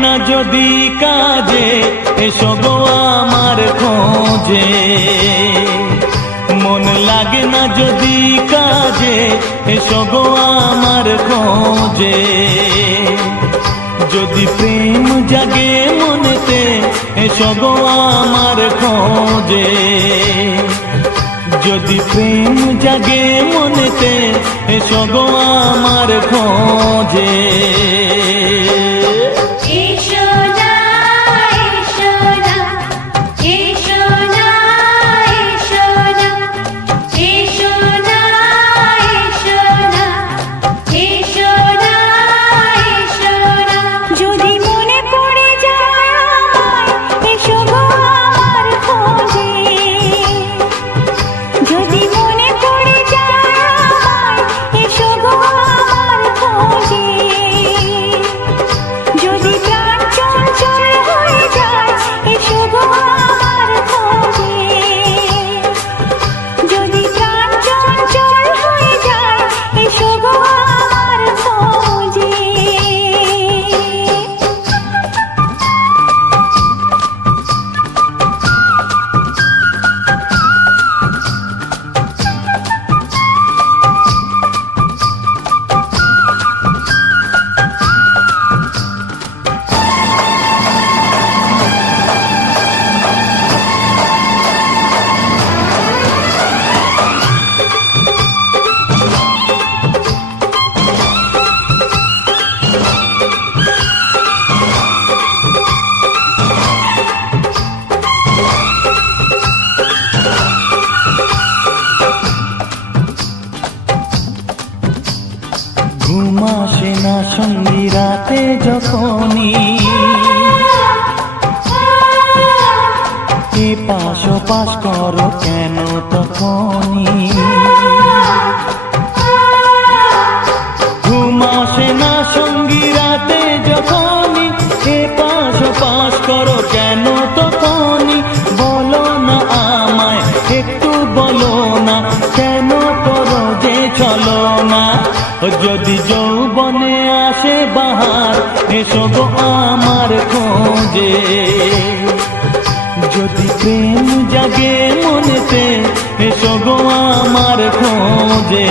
না যদি কাজে, এসো গো আমার খোঁজে। মন লাগে না যদি কাজে, এসো গো আমার খোঁজে। যদি প্রেম জাগে মনেতে, এসো গো আমার খোঁজে। যদি প্রেম জাগে মনেতে, এসো গো আমার খোঁজে। ঘুম আসে না সঙ্গী রাতে যখনই, এ পাশ ওপাশ করো কেন তখনই। ঘুম আসে না সঙ্গী রাতে যখনই, এ পাশ ওপাশ করো কেন তখনই। বলো না আমায় একটু, বলো না কেন করো যে চলো না। যদি যৌবনে আসে বাহার, এসো গো আমার খোঁজে। যদি প্রেম জাগে মনেতে, এসো গো আমার খোঁজে।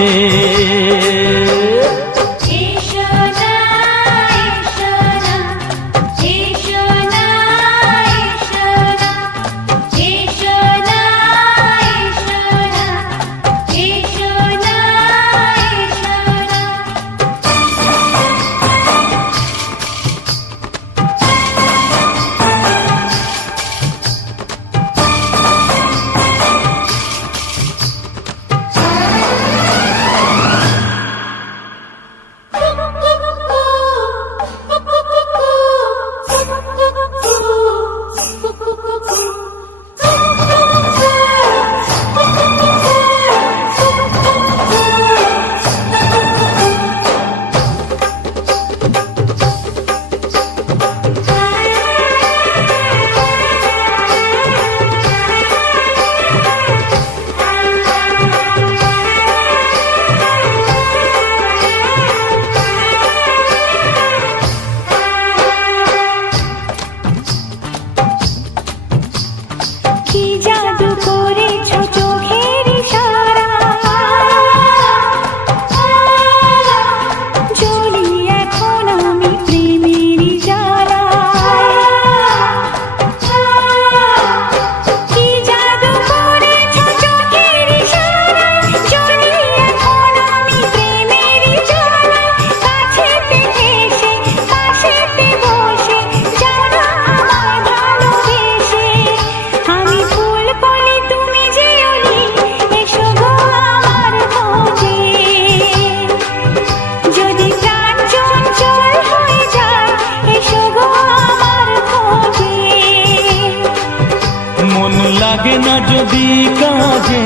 লাগে না যদি কাজে,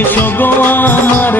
এসো গো আমার